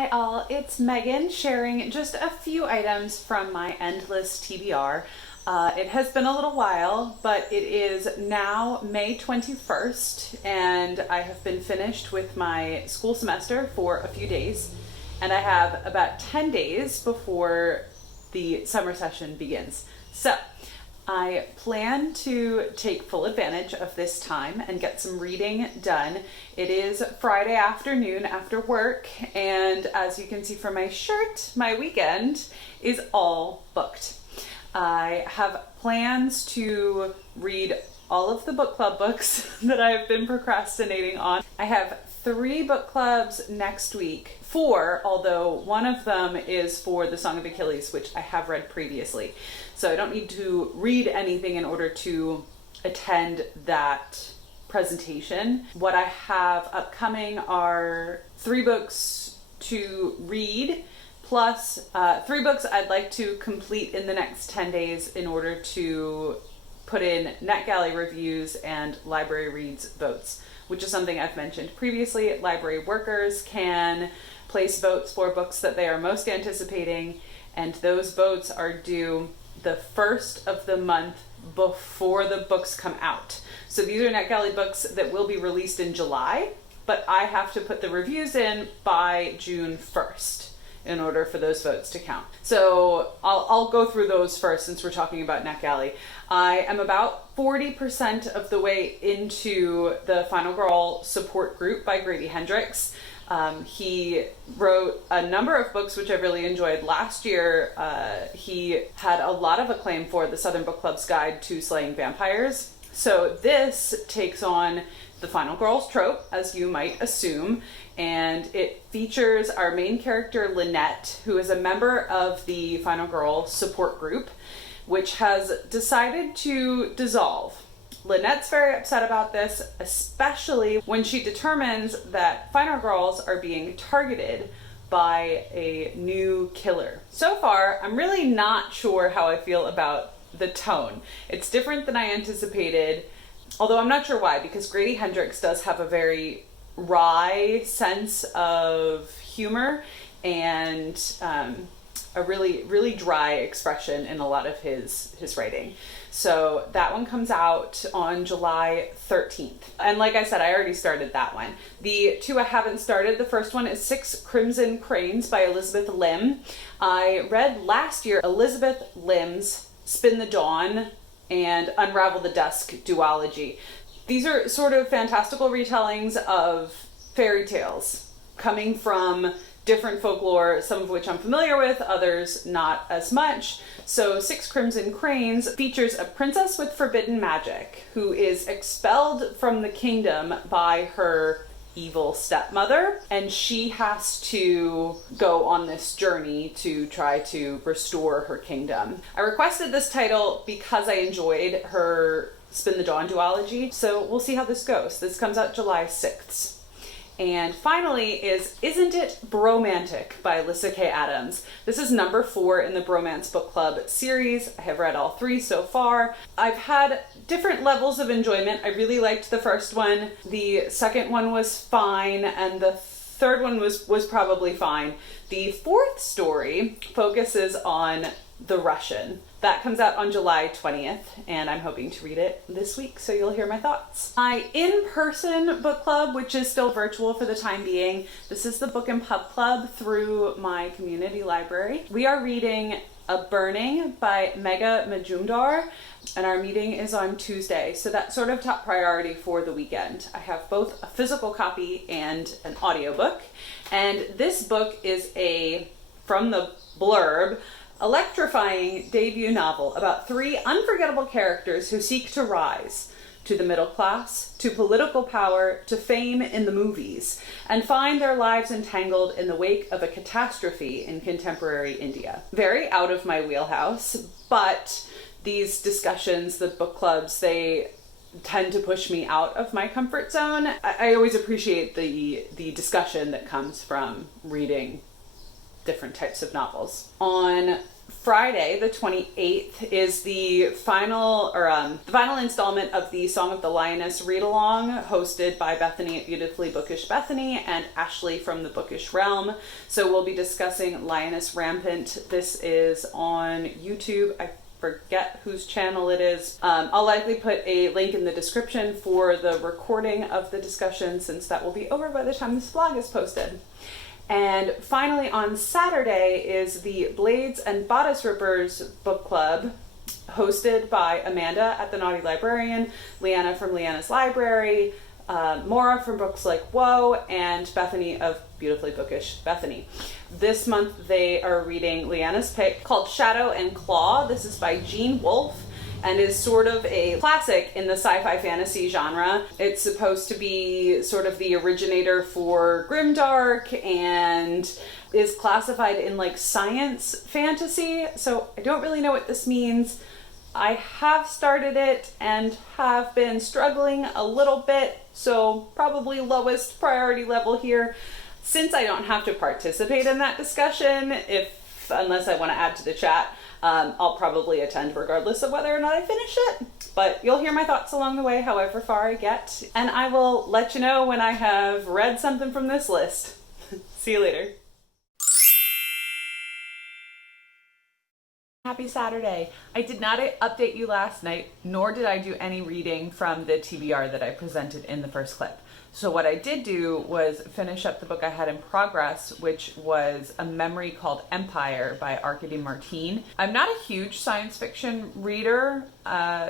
Hi all, it's Megan sharing just a few items from my EndlessTBR. It has been a little while, but it is now May 21st and I have been finished with my school semester for a few days, and I have about 10 days before the summer session begins. So I plan to take full advantage of this time and get some reading done. It is Friday afternoon after work, and as you can see from my shirt, my weekend is all booked. I have plans to read all of the book club books that I've been procrastinating on. I have 3 book clubs next week. 4, although one of them is for The Song of Achilles, which I have read previously. So I don't need to read anything in order to attend that presentation. What I have upcoming are 3 books to read, plus 3 books I'd like to complete in the next 10 days in order to put in Netgalley reviews and library reads votes, which is something I've mentioned previously. Library workers can place votes for books that they are most anticipating, and those votes are due the first of the month before the books come out. So these are Netgalley books that will be released in July, but I have to put the reviews in by June 1st in order for those votes to count. So I'll go through those first since we're talking about Netgalley. I am about 40% of the way into the Final Girl support group by Grady Hendrix. He wrote a number of books which I really enjoyed. Last year, he had a lot of acclaim for the Southern Book Club's Guide to Slaying Vampires. So this takes on the Final Girls trope, as you might assume, and it features our main character, Lynette, who is a member of the Final Girl support group, which has decided to dissolve. Lynette's very upset about this, especially when she determines that Final Girls are being targeted by a new killer. So far, I'm really not sure how I feel about the tone. It's different than I anticipated, although I'm not sure why, because Grady Hendrix does have a very wry sense of humor and a really dry expression in a lot of his writing. So that one comes out on July 13th. And like I said, I already started that one. The 2 I haven't started, the first one is 6 Crimson Cranes by Elizabeth Lim. I read last year Elizabeth Lim's Spin the Dawn and Unravel the Dusk duology. These are sort of fantastical retellings of fairy tales coming from different folklore, some of which I'm familiar with, others not as much. So 6 Crimson Cranes features a princess with forbidden magic who is expelled from the kingdom by her evil stepmother, and she has to go on this journey to try to restore her kingdom. I requested this title because I enjoyed her Spin the Dawn duology, so we'll see how this goes. This comes out July 6th. And finally is Isn't It Bromantic by Lyssa K. Adams. This is number 4 in the Bromance Book Club series. I have read all 3 so far. I've had different levels of enjoyment. I really liked the first one. The second one was fine, and the third one was probably fine. The 4th story focuses on the Russian. That comes out on July 20th, and I'm hoping to read it this week, so you'll hear my thoughts. My in-person book club, which is still virtual for the time being, this is the Book and Pub Club through my community library. We are reading A Burning by Megha Majumdar, and our meeting is on Tuesday, so that's sort of top priority for the weekend. I have both a physical copy and an audiobook, and this book is from the blurb, electrifying debut novel about 3 unforgettable characters who seek to rise to the middle class, to political power, to fame in the movies, and find their lives entangled in the wake of a catastrophe in contemporary India. Very out of my wheelhouse, but these discussions, the book clubs, they tend to push me out of my comfort zone. I always appreciate the discussion that comes from reading different types of novels. On Friday, the 28th, is the final installment of the Song of the Lioness read-along, hosted by Bethany at Beautifully Bookish Bethany and Ashley from the Bookish Realm. So we'll be discussing Lioness Rampant. This is on YouTube. I forget whose channel it is. I'll likely put a link in the description for the recording of the discussion, since that will be over by the time this vlog is posted. And finally, on Saturday is the Blades and Bodice Rippers book club, hosted by Amanda at the Naughty Librarian, Leanna from Leanna's Library, Maura from Books Like Whoa, and Bethany of Beautifully Bookish Bethany. This month they are reading Leanna's pick called Shadow and Claw. This is by Wolfe, and is sort of a classic in the sci-fi fantasy genre. It's supposed to be sort of the originator for grimdark and is classified in like science fantasy. So I don't really know what this means. I have started it and have been struggling a little bit, so probably lowest priority level here. Since I don't have to participate in that discussion, unless I want to add to the chat, I'll probably attend regardless of whether or not I finish it. But you'll hear my thoughts along the way, however far I get. And I will let you know when I have read something from this list. See you later. Happy Saturday. I did not update you last night, nor did I do any reading from the TBR that I presented in the first clip. So what I did do was finish up the book I had in progress, which was a memory called Empire by Arkady Martine. I'm not a huge science fiction reader,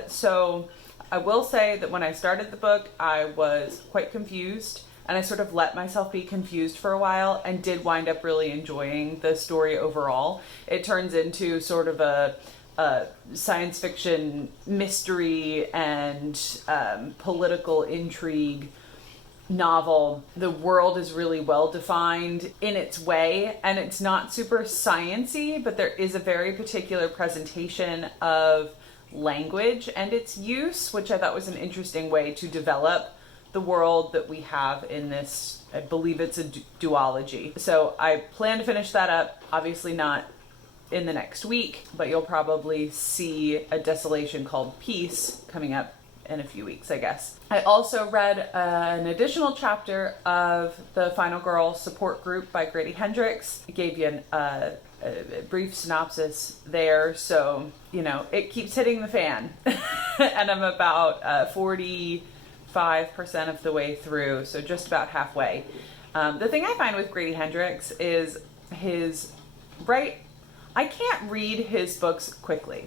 so I will say that when I started the book, I was quite confused, and I sort of let myself be confused for a while and did wind up really enjoying the story overall. It turns into sort of a science fiction mystery and political intrigue novel. The world is really well defined in its way, and it's not super science-y, but there is a very particular presentation of language and its use, which I thought was an interesting way to develop the world that we have in this. I believe it's a duology. So I plan to finish that up, obviously not in the next week, but you'll probably see a Desolation Called Peace coming up in a few weeks, I guess. I also read an additional chapter of the Final Girl support group by Grady Hendrix. I gave you a brief synopsis there, so you know it keeps hitting the fan. And I'm about 45% of the way through, so just about halfway. The thing I find with Grady Hendrix is I can't read his books quickly.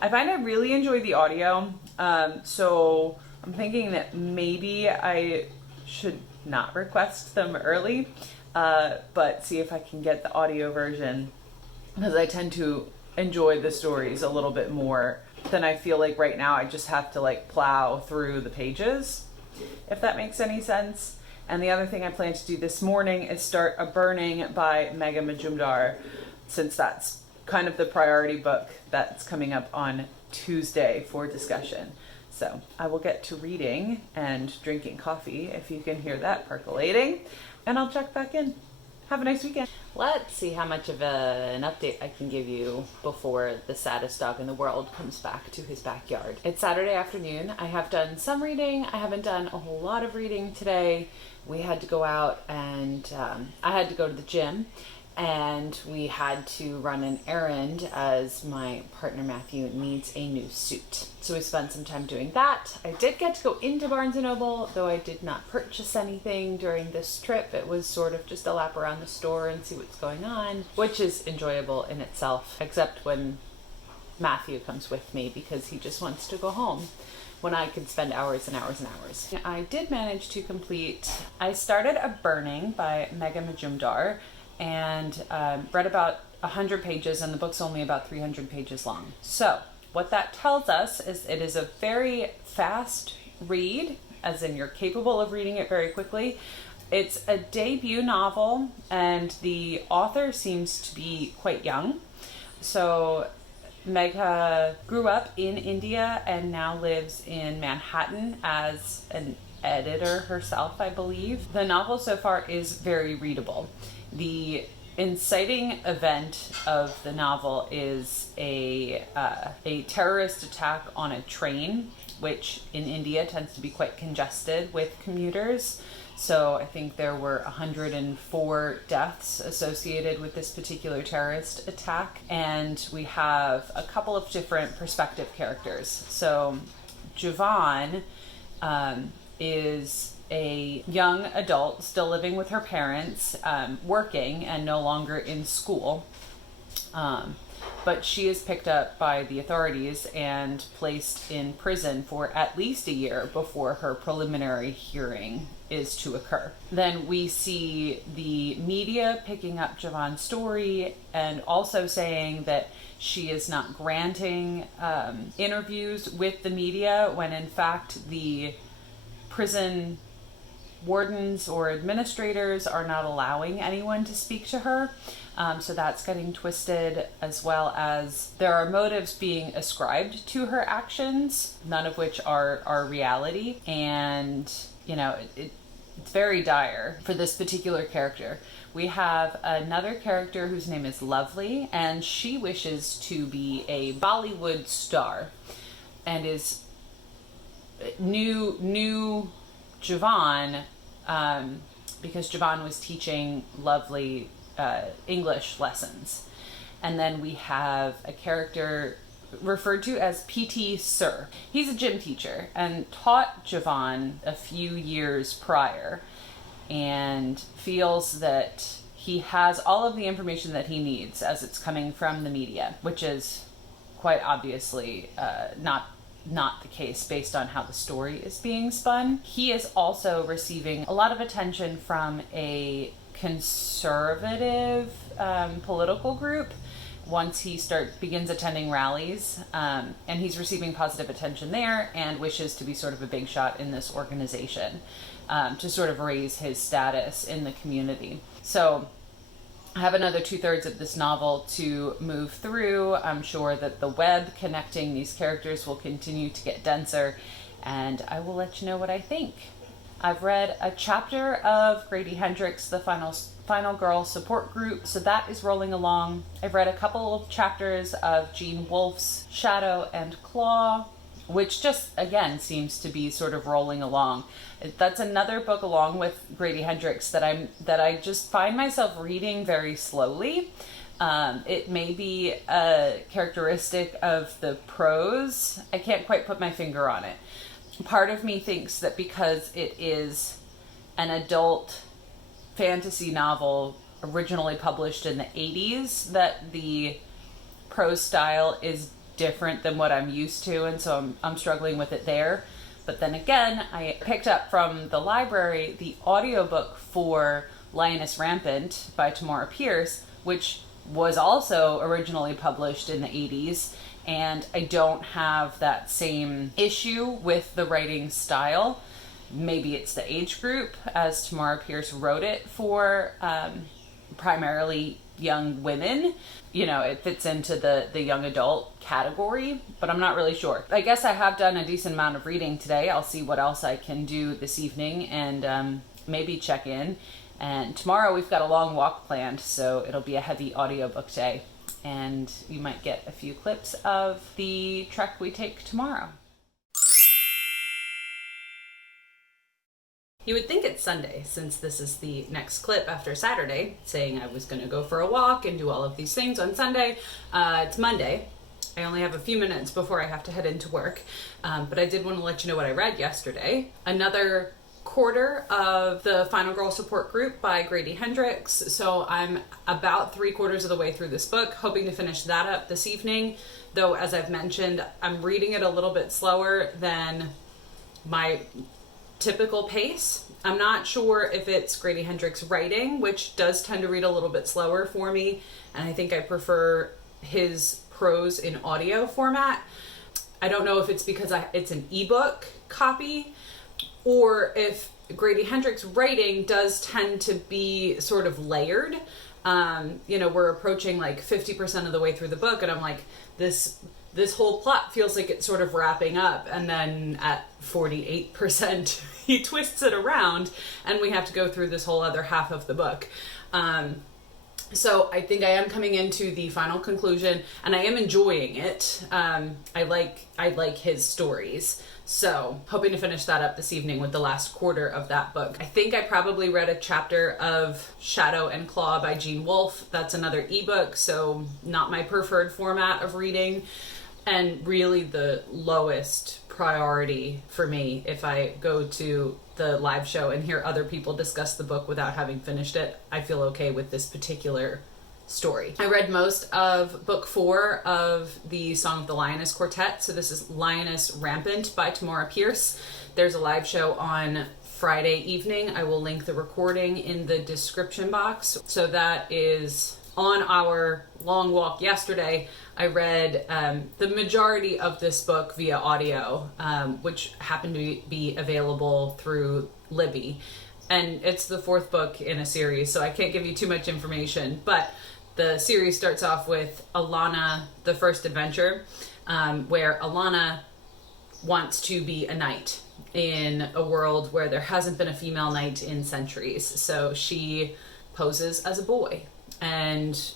I find I really enjoy the audio, so I'm thinking that maybe I should not request them early, but see if I can get the audio version, because I tend to enjoy the stories a little bit more than I feel like right now I just have to like plow through the pages, if that makes any sense. And the other thing I plan to do this morning is start A Burning by Megha Majumdar, since that's kind of the priority book that's coming up on Tuesday for discussion. So I will get to reading and drinking coffee, if you can hear that percolating, and I'll check back in. Have a nice weekend. Let's see how much of an update I can give you before the saddest dog in the world comes back to his backyard. It's Saturday afternoon. I have done some reading. I haven't done a whole lot of reading today. We had to go out and I had to go to the gym, and we had to run an errand as my partner Matthew needs a new suit. So we spent some time doing that. I did get to go into Barnes & Noble, though I did not purchase anything during this trip. It was sort of just a lap around the store and see what's going on, which is enjoyable in itself, except when Matthew comes with me because he just wants to go home when I could spend hours and hours and hours. I did manage to complete, I started A Burning by Megha Majumdar, and read about 100 pages, and the book's only about 300 pages long. So what that tells us is it is a very fast read, as in you're capable of reading it very quickly. It's a debut novel, and the author seems to be quite young. So Megha grew up in India and now lives in Manhattan as an editor herself, I believe. The novel so far is very readable. The inciting event of the novel is a terrorist attack on a train, which in India tends to be quite congested with commuters. So I think there were 104 deaths associated with this particular terrorist attack. And we have a couple of different perspective characters. So Javan is a young adult still living with her parents, working and no longer in school. But she is picked up by the authorities and placed in prison for at least a year before her preliminary hearing is to occur. Then we see the media picking up Javan's story and also saying that she is not granting interviews with the media when in fact the prison wardens or administrators are not allowing anyone to speak to her. So that's getting twisted, as well as there are motives being ascribed to her actions, none of which are reality. And, you know, it's very dire for this particular character. We have another character whose name is Lovely, and she wishes to be a Bollywood star and is new Javan, because Javan was teaching Lovely English lessons. And then we have a character referred to as PT Sir. He's a gym teacher and taught Javan a few years prior and feels that he has all of the information that he needs as it's coming from the media, which is quite obviously not the case based on how the story is being spun. He is also receiving a lot of attention from a conservative political group once he begins attending rallies, and he's receiving positive attention there and wishes to be sort of a big shot in this organization to sort of raise his status in the community. So I have another 2/3 of this novel to move through. I'm sure that the web connecting these characters will continue to get denser, and I will let you know what I think. I've read a chapter of Grady Hendrix, the final girl support group, so that is rolling along. I've read a couple of chapters of Jean Wolfe's Shadow and Claw, which just, again, seems to be sort of rolling along. That's another book along with Grady Hendrix that I just find myself reading very slowly. It may be a characteristic of the prose. I can't quite put my finger on it. Part of me thinks that because it is an adult fantasy novel originally published in the 80s, that the prose style is different than what I'm used to, and so I'm struggling with it there. But then again, I picked up from the library the audiobook for Lioness, Rampant by Tamora Pierce, which was also originally published in the 80s, and I don't have that same issue with the writing style. Maybe it's the age group, as Tamora Pierce wrote it for primarily young women. You know, it fits into the young adult category, but I'm not really sure. I guess I have done a decent amount of reading today. I'll see what else I can do this evening and maybe check in. And tomorrow we've got a long walk planned, so it'll be a heavy audiobook day. And you might get a few clips of the trek we take tomorrow. You would think it's Sunday, since this is the next clip after Saturday, saying I was going to go for a walk and do all of these things on Sunday. It's Monday. I only have a few minutes before I have to head into work, but I did want to let you know what I read yesterday. Another quarter of the Final Girl Support Group by Grady Hendrix, so I'm about 3/4 of the way through this book, hoping to finish that up this evening, though as I've mentioned, I'm reading it a little bit slower than my typical pace. I'm not sure if it's Grady Hendrix writing, which does tend to read a little bit slower for me, and I think I prefer his prose in audio format. I don't know if it's because it's an ebook copy, or if Grady Hendrix writing does tend to be sort of layered. You know, we're approaching like 50% of the way through the book, and I'm like, this whole plot feels like it's sort of wrapping up, and then at 48% he twists it around and we have to go through this whole other half of the book. So I think I am coming into the final conclusion, and I am enjoying it. I like his stories. So hoping to finish that up this evening with the last quarter of that book. I think I probably read a chapter of Shadow and Claw by Wolfe. That's another ebook, so not my preferred format of reading, and really the lowest priority for me if I go to the live show and hear other people discuss the book without having finished it. I feel okay with this particular story. I read most of book 4 of the Song of the Lioness quartet. So this is Lioness Rampant by Tamora Pierce. There's a live show on Friday evening. I will link the recording in the description box. So that is on our long walk yesterday. I read the majority of this book via audio, which happened to be available through Libby. And it's the 4th book in a series, so I can't give you too much information. But the series starts off with Alana, the first adventure, where Alana wants to be a knight in a world where there hasn't been a female knight in centuries. So she poses as a boy and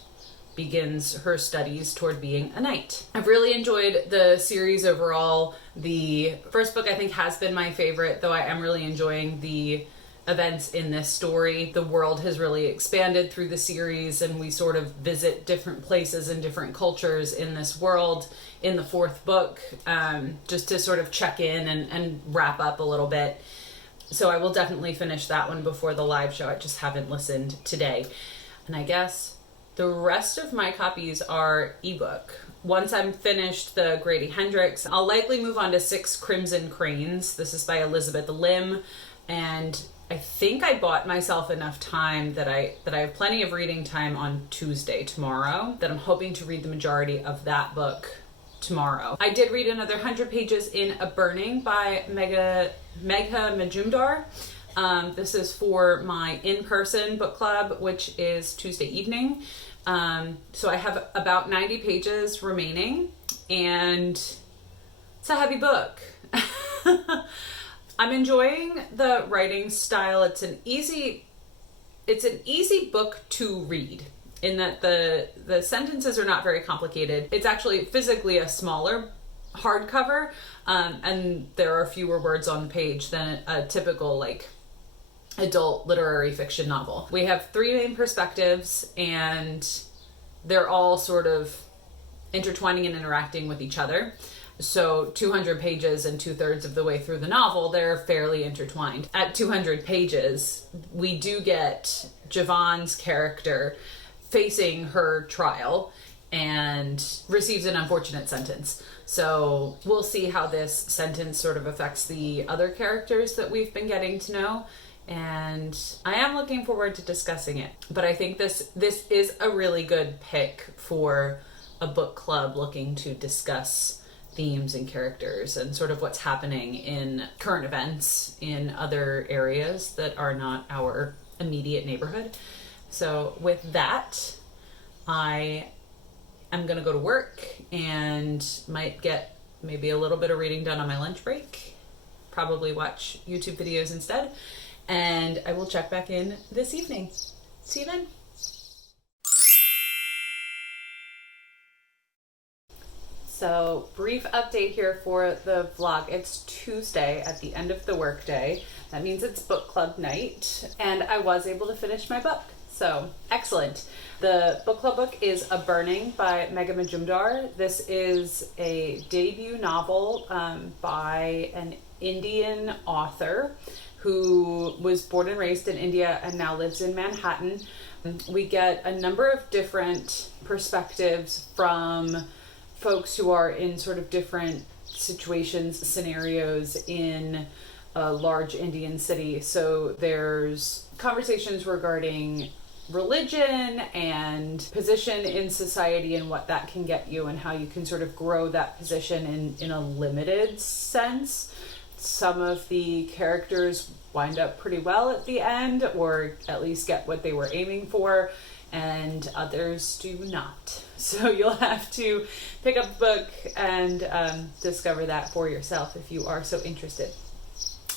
begins her studies toward being a knight. I've really enjoyed the series overall. The first book I think has been my favorite, though I am really enjoying the events in this story. The world has really expanded through the series, and we sort of visit different places and different cultures in this world in the 4th book, just to sort of check in and wrap up a little bit. So I will definitely finish that one before the live show. I just haven't listened today. And I guess the rest of my copies are ebook. Once I'm finished the Grady Hendrix, I'll likely move on to 6 Crimson Cranes. This is by Elizabeth Lim, and I think I bought myself enough time that I have plenty of reading time on Tuesday, tomorrow, that I'm hoping to read the majority of that book tomorrow. I did read another 100 pages in A Burning by Megha Majumdar. This is for my in-person book club, which is Tuesday evening. So I have about 90 pages remaining, and it's a heavy book. I'm enjoying the writing style. It's an easy book to read in that the sentences are not very complicated. It's actually physically a smaller hardcover, and there are fewer words on the page than a typical like adult literary fiction novel. We have 3 main perspectives, and they're all sort of intertwining and interacting with each other. So 200 pages and 2/3 of the way through the novel, they're fairly intertwined. At 200 pages, we do get Javon's character facing her trial and receives an unfortunate sentence. So we'll see how this sentence sort of affects the other characters that we've been getting to know. And I am looking forward to discussing it. But I think this is a really good pick for a book club looking to discuss themes and characters and sort of what's happening in current events in other areas that are not our immediate neighborhood. So with that, I am going to go to work and might get maybe a little bit of reading done on my lunch break. Probably watch YouTube videos instead. And I will check back in this evening. See you then. So, brief update here for the vlog. It's Tuesday at the end of the workday. That means it's book club night, and I was able to finish my book. So, excellent. The book club book is A Burning by Megha Majumdar. This is a debut novel by an Indian author who was born and raised in India and now lives in Manhattan. We get a number of different perspectives from folks who are in sort of different situations, scenarios in a large Indian city. So there's conversations regarding religion and position in society and what that can get you and how you can sort of grow that position in a limited sense. Some of the characters wind up pretty well at the end, or at least get what they were aiming for, and others do not. So you'll have to pick up the book and discover that for yourself if you are so interested.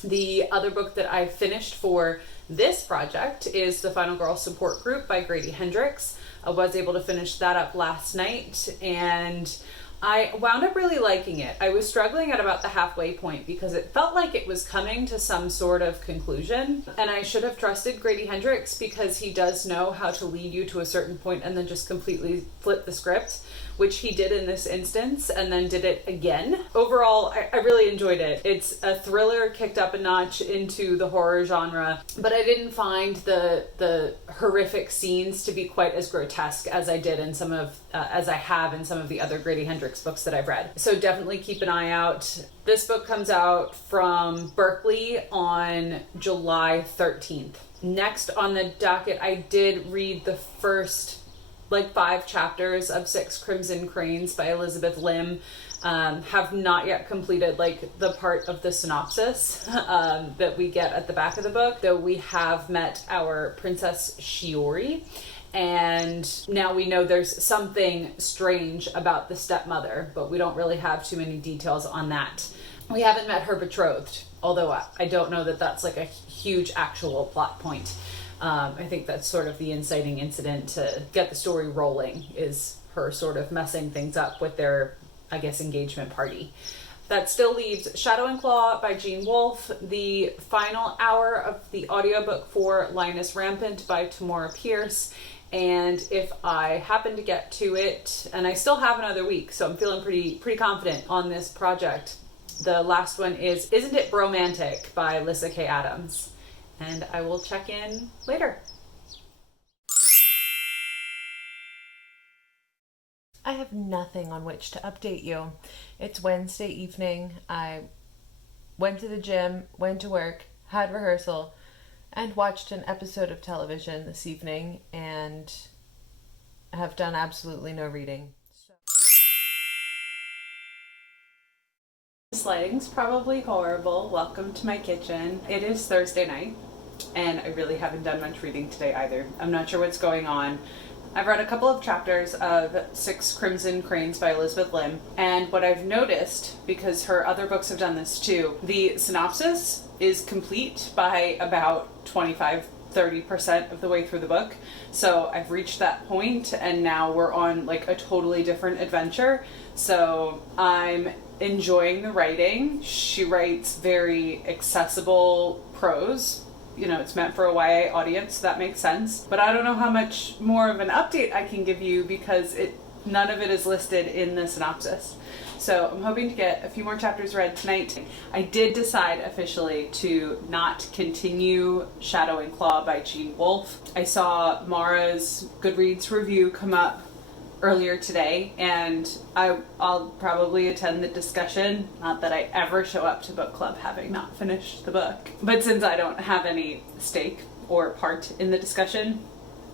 The other book that I finished for this project is The Final Girl Support Group by Grady Hendrix. I was able to finish that up last night, and I wound up really liking it. I was struggling at about the halfway point because it felt like it was coming to some sort of conclusion, and I should have trusted Grady Hendrix because he does know how to lead you to a certain point and then just completely flip the script, which he did in this instance and then did it again. Overall, I really enjoyed it. It's a thriller kicked up a notch into the horror genre, but I didn't find the horrific scenes to be quite as grotesque as I did in some of, as I have in some of the other Grady Hendrix books that I've read. So definitely keep an eye out. This book comes out from Berkeley on July 13th. Next on the docket, I did read the first 5 chapters of 6 Crimson Cranes by Elizabeth Lim. Have not yet completed the part of the synopsis that we get at the back of the book, though we have met our Princess Shiori, and now we know there's something strange about the stepmother, but we don't really have too many details on that. We haven't met her betrothed, although I don't know that that's a huge actual plot point. I think that's sort of the inciting incident to get the story rolling, is her sort of messing things up with their, I guess, engagement party. That still leaves Shadow and Claw by Jean Wolfe, the final hour of the audiobook for Lioness Rampant by Tamora Pierce, and if I happen to get to it, and I still have another week, so I'm feeling pretty confident on this project. The last one is Isn't It Bromantic by Lyssa K. Adams. And I will check in later. I have nothing on which to update you. It's Wednesday evening. I went to the gym, went to work, had rehearsal, and watched an episode of television this evening, and have done absolutely no reading. This lighting's probably horrible. Welcome to my kitchen. It is Thursday night, and I really haven't done much reading today either. I'm not sure what's going on. I've read a couple of chapters of 6 Crimson Cranes by Elizabeth Lim, and what I've noticed, because her other books have done this too, the synopsis is complete by about 25-30% of the way through the book. So I've reached that point, and now we're on a totally different adventure. So I'm enjoying the writing. She writes very accessible prose. It's meant for a YA audience, so that makes sense. But I don't know how much more of an update I can give you because none of it is listed in the synopsis. So I'm hoping to get a few more chapters read tonight. I did decide officially to not continue Shadow and Claw by Jean Wolfe. I saw Mara's Goodreads review come up earlier today, and I'll probably attend the discussion. Not that I ever show up to book club having not finished the book, but since I don't have any stake or part in the discussion,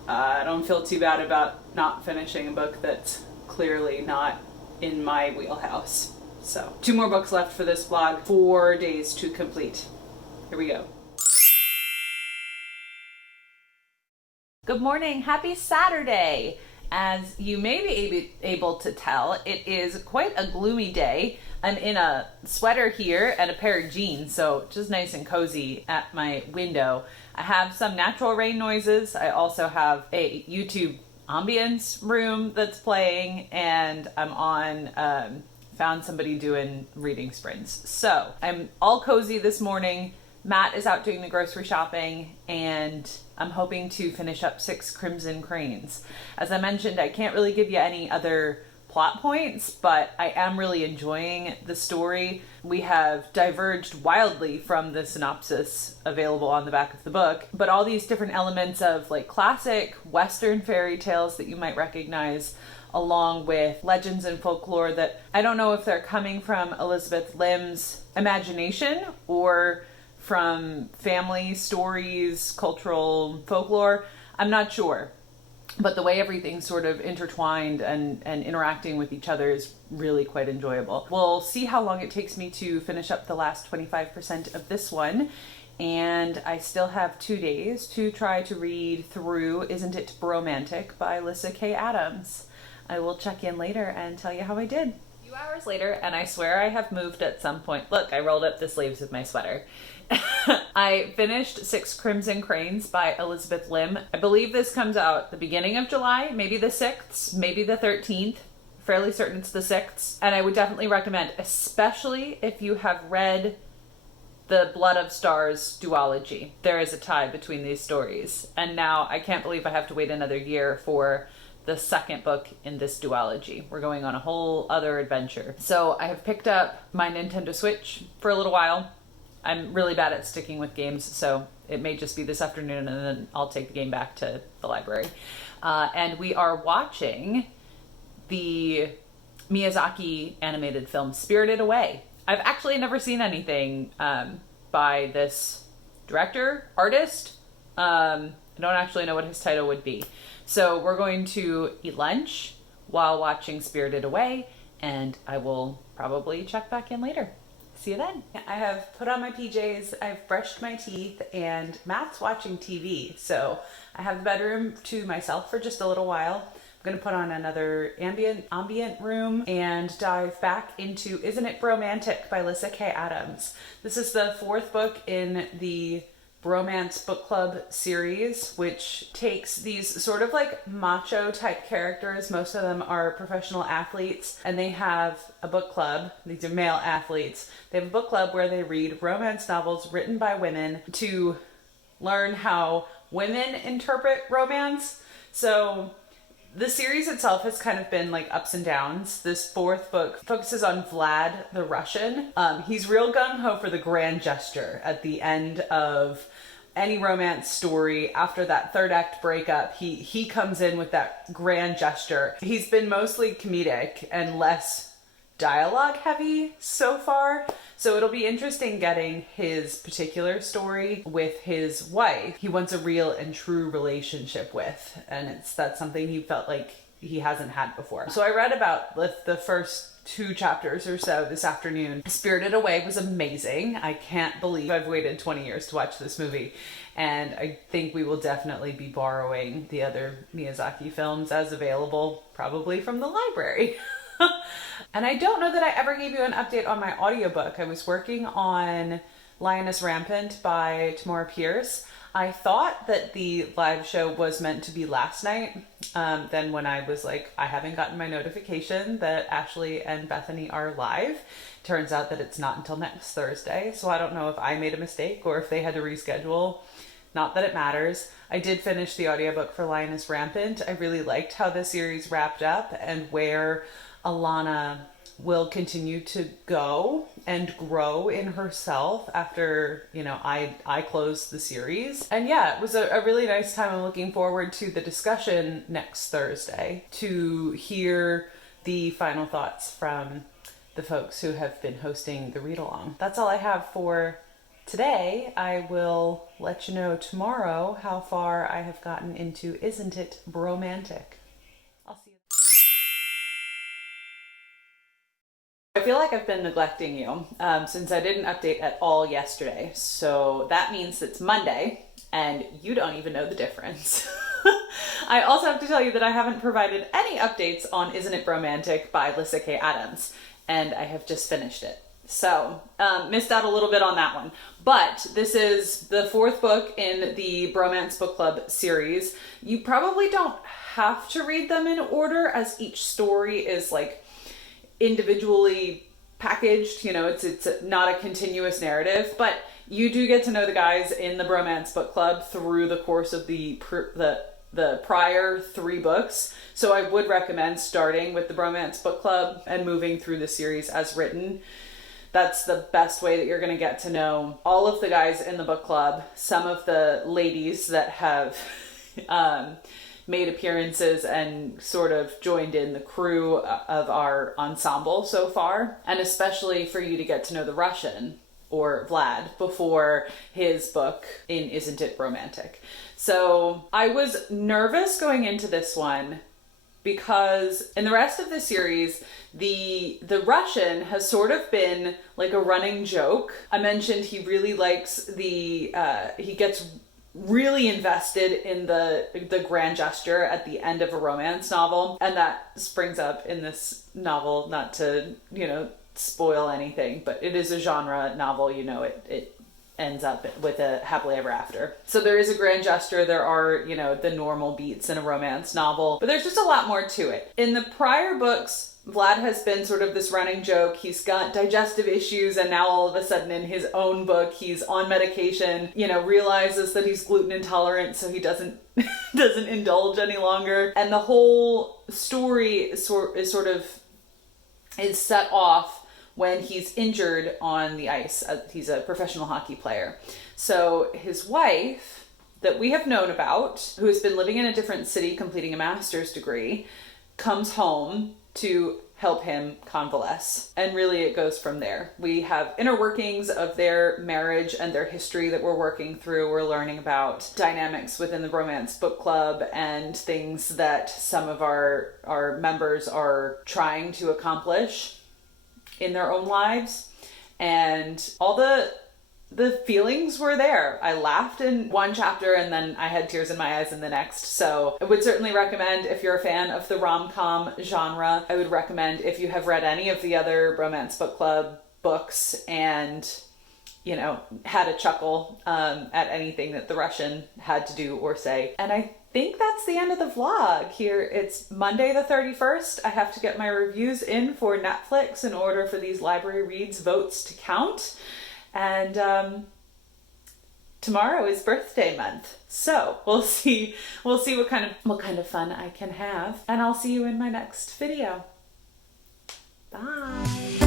I don't feel too bad about not finishing a book that's clearly not in my wheelhouse. So 2 more books left for this vlog, 4 days to complete. Here we go. Good morning, happy Saturday! As you may be able to tell, it is quite a gloomy day. I'm in a sweater here and a pair of jeans, so just nice and cozy at my window. I have some natural rain noises. I also have a YouTube ambience room that's playing, and I'm on, found somebody doing reading sprints. So I'm all cozy this morning. Matt is out doing the grocery shopping, and I'm hoping to finish up 6 Crimson Cranes. As I mentioned, I can't really give you any other plot points, but I am really enjoying the story. We have diverged wildly from the synopsis available on the back of the book, but all these different elements of classic Western fairy tales that you might recognize, along with legends and folklore that I don't know if they're coming from Elizabeth Lim's imagination or from family stories, cultural folklore. I'm not sure. But the way everything's sort of intertwined and interacting with each other is really quite enjoyable. We'll see how long it takes me to finish up the last 25% of this one. And I still have 2 days to try to read through Isn't It Bromantic by Lyssa K. Adams. I will check in later and tell you how I did. You 2 hours later, and I swear I have moved at some point. Look, I rolled up the sleeves of my sweater. I finished 6 Crimson Cranes by Elizabeth Lim. I believe this comes out the beginning of July, maybe the 6th, maybe the 13th. Fairly certain it's the 6th. And I would definitely recommend, especially if you have read the Blood of Stars duology. There is a tie between these stories. And now I can't believe I have to wait another year for the second book in this duology. We're going on a whole other adventure. So I have picked up my Nintendo Switch for a little while. I'm really bad at sticking with games, so it may just be this afternoon and then I'll take the game back to the library. And we are watching the Miyazaki animated film Spirited Away. I've actually never seen anything by this director, artist. I don't actually know what his title would be. So we're going to eat lunch while watching Spirited Away, and I will probably check back in later. See you then. I have put on my PJs, I've brushed my teeth, and Matt's watching TV. So I have the bedroom to myself for just a little while. I'm gonna put on another ambient room and dive back into Isn't It Bromantic by Lyssa K. Adams. This is the 4th book in the Bromance Book Club series, which takes these sort of like macho type characters. Most of them are professional athletes, and they have a book club. These are male athletes. They have a book club where they read romance novels written by women to learn how women interpret romance. So the series itself has kind of been like ups and downs. This 4th book focuses on Vlad the Russian. He's real gung-ho for the grand gesture at the end of any romance story. After that 3rd act breakup, he comes in with that grand gesture. He's been mostly comedic and less dialogue heavy so far. So it'll be interesting getting his particular story with his wife. He wants a real and true relationship with, and that's something he felt like he hasn't had before. So I read about the first 2 chapters or so this afternoon. Spirited Away was amazing. I can't believe I've waited 20 years to watch this movie. And I think we will definitely be borrowing the other Miyazaki films as available, probably from the library. And I don't know that I ever gave you an update on my audiobook. I was working on Lioness Rampant by Tamora Pierce. I thought that the live show was meant to be last night. Then when I was like, I haven't gotten my notification that Ashley and Bethany are live, turns out that it's not until next Thursday. So I don't know if I made a mistake or if they had to reschedule. Not that it matters. I did finish the audiobook for Lioness Rampant. I really liked how the series wrapped up and where Alana will continue to go and grow in herself after, I closed the series. And yeah, it was a really nice time. I'm looking forward to the discussion next Thursday to hear the final thoughts from the folks who have been hosting the read-along. That's all I have for today. I will let you know tomorrow how far I have gotten into Isn't It Bromantic. I'll see you. I feel like I've been neglecting you since I didn't update at all yesterday. So that means it's Monday and you don't even know the difference. I also have to tell you that I haven't provided any updates on Isn't It Bromantic by Lyssa K. Adams, and I have just finished it. So, missed out a little bit on that one. But this is the 4th book in the Bromance Book Club series. You probably don't have to read them in order, as each story is like individually packaged. It's not a continuous narrative, but you do get to know the guys in the Bromance Book Club through the course of the prior 3 books. So I would recommend starting with the Bromance Book Club and moving through the series as written. That's the best way that you're going to get to know all of the guys in the book club, some of the ladies that have made appearances and sort of joined in the crew of our ensemble so far, and especially for you to get to know the Russian, or Vlad, before his book in Isn't It Romantic. So I was nervous going into this one because in the rest of the series, the Russian has sort of been like a running joke. I mentioned he really likes he gets really invested in the grand gesture at the end of a romance novel, and that springs up in this novel, not to, spoil anything, but it is a genre novel, it ends up with a happily ever after. So there is a grand gesture, there are, the normal beats in a romance novel, but there's just a lot more to it. In the prior books, Vlad has been sort of this running joke. He's got digestive issues, and now all of a sudden in his own book, he's on medication, realizes that he's gluten intolerant, so he doesn't indulge any longer. And the whole story is set off when he's injured on the ice. He's a professional hockey player. So his wife, that we have known about, who has been living in a different city completing a master's degree, comes home to help him convalesce. And really it goes from there. We have inner workings of their marriage and their history that we're working through. We're learning about dynamics within the romance book club and things that some of our members are trying to accomplish in their own lives. And all the feelings were there. I laughed in one chapter and then I had tears in my eyes in the next. So I would certainly recommend, if you're a fan of the rom-com genre, I would recommend, if you have read any of the other romance book club books and, had a chuckle at anything that the Russian had to do or say. And I think that's the end of the vlog here. It's Monday the 31st. I have to get my reviews in for Netflix in order for these library reads votes to count. And tomorrow is birthday month, so we'll see what kind of fun I can have, and I'll see you in my next video. Bye.